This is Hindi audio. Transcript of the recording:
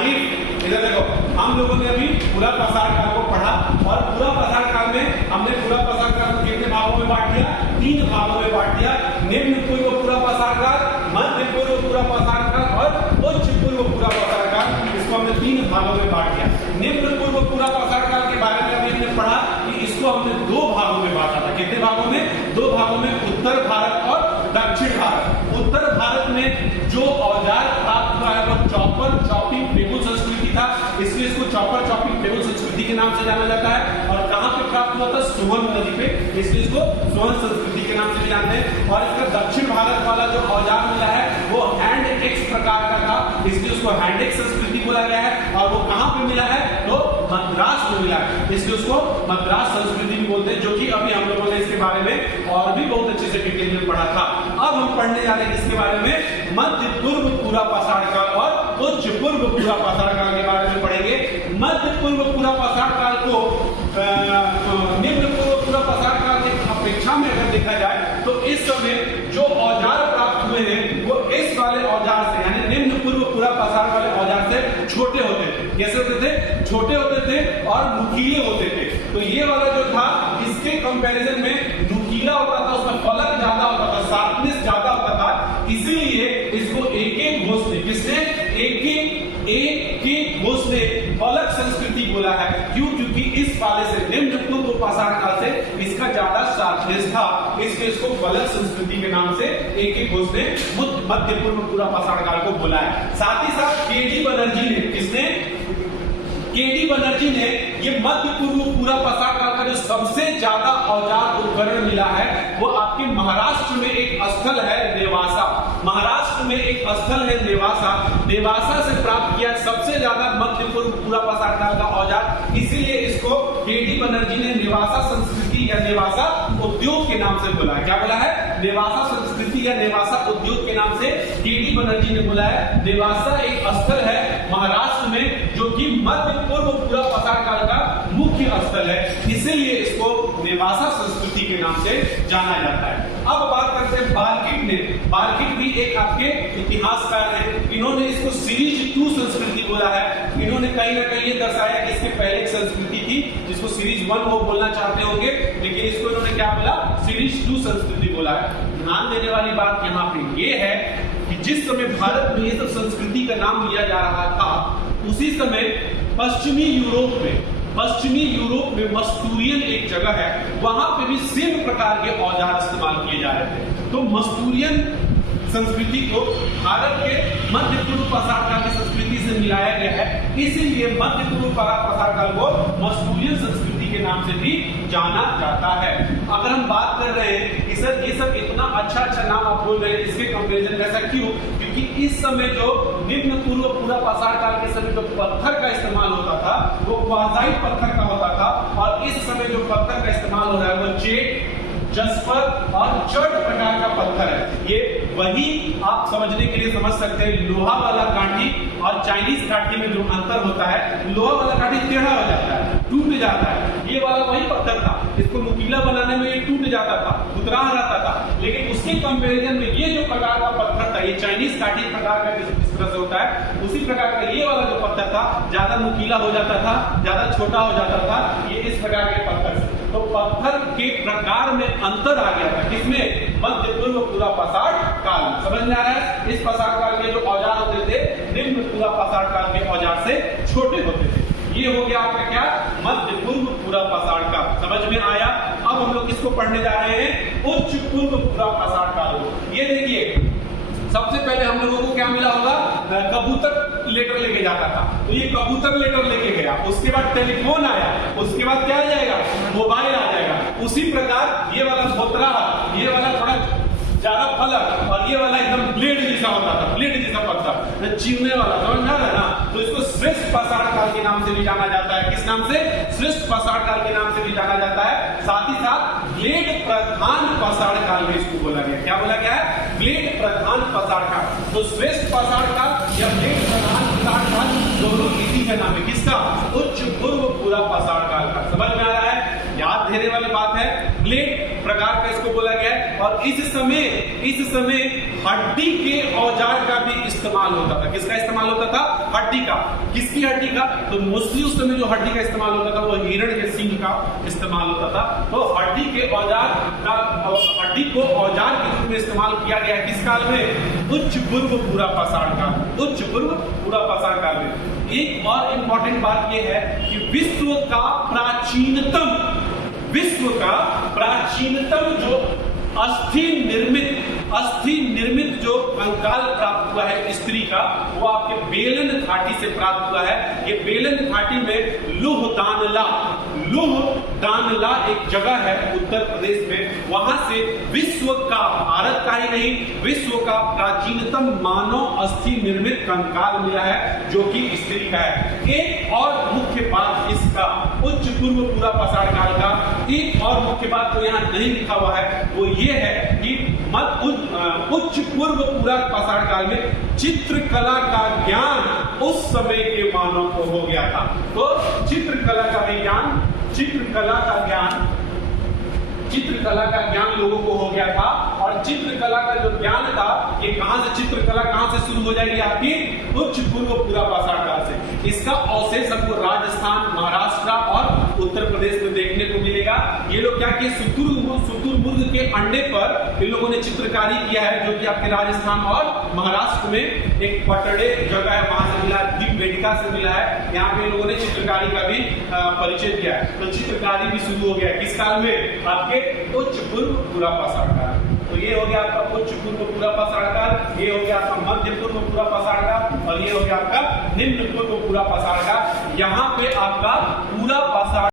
तारीफ। इधर देखो, हम लोगों ने अभी पूरा पाषाण काल को पढ़ा और पूरा पाषाण काल में हमने पूरा पाषाण काल को कितने भागों में बांट दिया? 3 भागों में बांट दिया। निम्न पूर्व पूरा पाषाण काल, मध्य पूर्व पूरा पाषाण काल और उच्च पूर्व पूरा पाषाण काल। इसको हमने 3 भागों में बांट दिया। निम्न पूर्व पूरा पाषाण काल के बारे में अभी हमने पढ़ा कि इसको हमने 2 भागों में बांटा था। कितने भागों में? 2 भागों में, उत्तर भारत और दक्षिण भारत। उत्तर भारत में जो औजार प्राप्त हुआ है वो चॉपर चॉपिंग टेबल संस्कृति था, इसलिए इसको चॉपर चॉपिंग टेबल संस्कृति के नाम से जाना जाता है। और कहां पे प्राप्त हुआ था? सोहन नदी पे, इसलिए इसको सोहन संस्कृति के नाम से भी जानते हैं। और इसका दक्षिण भारत वाला जो औजार मिला है वो हैंड एक्स प्रकार का था, इसलिए उसको हैंड एक्स संस्कृति बोला गया है। और वो कहां पे मिला है? तो मद्रास में मिला है, इसलिए उसको मद्रास संस्कृति भी बोलते हैं, जो कि अभी हम लोगों ने इसके बारे में और भी बहुत अच्छे से डिटेल में पढ़ा था। अब हम पढ़ने जा रहे हैं इसके बारे में मध्य पूर्व पूरा पाषाण काल और उच्च पूर्व पूरा पाषाण काल के बारे में पढ़ेंगे। मध्य पूर्व पूरा पाषाण काल को निम्न पूर्व पूरा पाषाण काल की अपेक्षा में अगर देखा जाए तो इस समय जो औजार प्राप्त हुए हैं वो इस वाले औजार से, यानी निम्न पूर्व पूरा पाषाण वाले औजार से छोटे होते थे। कैसे होते थे? छोटे होते थे और नुकीले होते थे। तो ये वाला जो था इसके कंपैरिजन में नुकीला होता था, उसमें फलक ज्यादा होता था, शार्पनेस ज्यादा होता था, इसीलिए इसको एक एक घोंसले, किसने? एक घोंसले फलक संस्कृति बोला है। क्यों? क्योंकि इस वाले से निम्न पूर्व पाषाण काल से इसका ज्यादा शार्पनेस था, इसलिए इसको फलक संस्कृति के नाम से एक एक घोंसले मध्य पूर्व पूरा पाषाण काल को बोला है। साथ ही साथ केडी बनर्जी ने, किसने? केडी बनर्जी ने ये मध्य पूर्व पूरा पाषाण काल का जो सबसे ज्यादा औजार उपकरण मिला है वो आपके महाराष्ट्र में एक स्थल है नेवासा। महाराष्ट्र में एक स्थल है नेवासा। नेवासा से प्राप्त किया सबसे ज्यादा मध्य पूर्व पूरा पाषाण काल का औजार, इसीलिए इसको केडी बनर्जी ने नेवासा संस्कृति या नेवासा उद्योग के नाम से बोला है। क्या बोला है? नेवासा संस्कृति या नेवासा उद्योग के नाम से केडी बनर्जी ने बोला है। नेवासा एक स्थल है महाराष्ट्र में जो कि मध्य पूर्व पूरा पाषाण काल का मुख्य स्थल है, इसीलिए इसको नेवासा संस्कृति के नाम से जाना जाता है। अब बात करते हैं बाल्किट ने। बाल्किट भी एक आपके इतिहासकार हैं, इन्होंने इसको सीरीज 2 संस्कृति बोला है। इन्होंने कहीं ना कहीं ये दर्शाया कि इसके पहले एक संस्कृति थी जिसको सीरीज 1 वो बोलना चाहते होंगे, लेकिन इसको इन्होंने क्या बोला? सीरीज 2 संस्कृति बोला है। ध्यान देने वाली बात यहाँ पे ये है कि जिस समय भारत में ये सब संस्कृति का नाम लिया जा रहा था उसी समय पश्चिमी यूरोप में मस्तूरियन एक जगह है, वहां पे भी सेम प्रकार के औजार इस्तेमाल किए जा रहे थे। तो मस्तूरियन संस्कृति को भारत के मध्य पूर्व पाषाण काल की संस्कृति से मिलाया गया है, इसीलिए मध्य पूर्व पाषाण काल को मस्तूरियन संस्कृति के नाम से भी जाना जाता है। अगर हम बात कर रहे हैं कि सर ये सब इतना अच्छा नाम आप बोल रहे हैं, इसके कंपैरिजन में ऐसा क्यों? क्योंकि इस समय जो निम्न पूर्व पूरा पाषाण काल के समय जो पत्थर का इस्तेमाल होता था वो क्वार्ट्जाइट पत्थर का होता था, और इस समय जो पत्थर का इस्तेमाल हो रहा है वो जेड, जस्पर और चर्ट प्रकार का पत्थर है। ये वही आप समझने के लिए समझ सकते हैं, लोहा वाला काठी और चाइनीज काठी में जो अंतर होता है, लोहा वाला काठी टेढ़ा हो जाता है, टूट जाता है, ये वाला वही पत्थर था, इसको नुकीला बनाने में ये टूट जाता था, उतरा जाता था, लेकिन उसके कंपैरिजन में ये जो प्रकार का पत्थर था, ये चाइनीज काठी प्रकार का जिस तरह से होता है, उसी प्रकार का ये वाला जो पत्थर था ज्यादा नुकीला हो जाता था, ज्यादा छोटा हो जाता था, ये इस प्रकार के पत्थर से। तो पत्थर के प्रकार में अंतर आ गया था, किसमें? मध्य पूर्व पूरा पाषाण काल। समझ में आ रहा है? इस पाषाण काल के जो औजार होते थे निम्न पूरा पाषाण काल के औजार से छोटे होते थे। ये हो गया आपका क्या? मध्य पूर्व पूरा पाषाण काल। समझ में आया? अब हम लोग किसको पढ़ने जा रहे हैं? उच्च पूर्व पूरा पाषाण काल। ये देखिए, सबसे पहले हम लोगों को क्या मिला होगा? कबूतर लेटर लेके जाता था, तो ये कबूतर लेटर लेके गया, उसके बाद टेलीफोन आया, उसके बाद क्या आ जाएगा? मोबाइल आ जाएगा। उसी प्रकार ये वाला धोतरा, ये वाला थोड़ा ज्यादा फलक, और ये वाला एकदम ब्लेड जैसा होता था, ब्लेड जैसा पत्थर, चीरने वाला, समझ में आ रहा है ना? तो इसको श्रेष्ठ पाषाण काल के नाम से भी जाना जाता है। किस नाम से? श्रेष्ठ पाषाण काल के नाम से भी जाना जाता है। साथ ही साथ ब्लेड प्रधान पाषाण काल में इसको बोला गया। क्या बोला गया है? ब्लेड प्रधान पाषाण काल। तो श्रेष्ठ पाषाण काल या ब्लेड प्रधान पाषाण काल दोनों इसी का नाम है। किसका? उच्च पूर्व पूरा पाषाण काल का। समझ में आ रहा है? याद देने वाली बात है, ब्लेड प्रकार का इसको बोला गया है। और इस समय हड्डी के औजार का भी इस्तेमाल होता था। किसका इस्तेमाल होता था? हड्डी का। किसकी हड्डी का? तो मोस्टली उस समय जो हड्डी का इस्तेमाल होता था वो हिरण के सींग का इस्तेमाल होता था। तो हड्डी के औजार का, हड्डी को औजार के रूप में इस्तेमाल किया गया है किस काल में? उच्च पूर्व पूरा पाषाण काल। उच्च पूर्व पूरा पाषाण काल में। एक और इंपॉर्टेंट बात यह है कि विश्व का प्राचीनतम जो अस्थि निर्मित जो कंकाल प्राप्त हुआ है स्त्री का, वो आपके बेलन घाटी से प्राप्त हुआ है। ये बेलन घाटी में लुहदानला एक जगह है उत्तर प्रदेश में, वहां से विश्व का, भारत का ही नहीं, विश्व का प्राचीनतम मानव अस्थि निर्मित कंकाल मिला है जो कि स्त्री का है। एक और मुख्य बात इसका, उच्च पूर्व पूरा पाषाण काल का एक और मुख्य बात तो यहाँ नहीं लिखा हुआ है, वो ये है कि उच्च पूर्व पूरा पाषाण काल में चित्रकला का ज्ञान उस समय के मानव को हो गया था। तो चित्रकला का ज्ञान लोगों को हो गया था। और चित्रकला का जो ज्ञान था, ये कहां से, चित्रकला कहां से शुरू हो जाएगी आपकी? उच्च पूर्व पूरा पाषाण काल से। इसका अवशेष हमको राजस्थान, महाराष्ट्र और उत्तर प्रदेश में देखने को मिलेगा। ये लोग क्या किए, शुतुरमुर्ग के अंडे पर इन लोगों ने चित्रकारी किया है, जो कि आपके राजस्थान और महाराष्ट्र में एक पटड़े जगह है, वहां से मिला है, दीपवेदिका से मिला है। यहाँ पे इन लोगों ने चित्रकारी का भी परिचय दिया है। तो चित्रकारी भी शुरू हो गया किस काल में? आपके उच्च पूर्व पूरा पाषाण काल। तो ये हो गया आपका उच्च पूर्व पूरा पाषाण काल, ये हो गया आपका मध्य पूर्व पूरा पाषाण काल, और ये हो गया आपका निम्न पूर्व पूरा पाषाण काल। यहाँ पे आपका पूरा पाषाण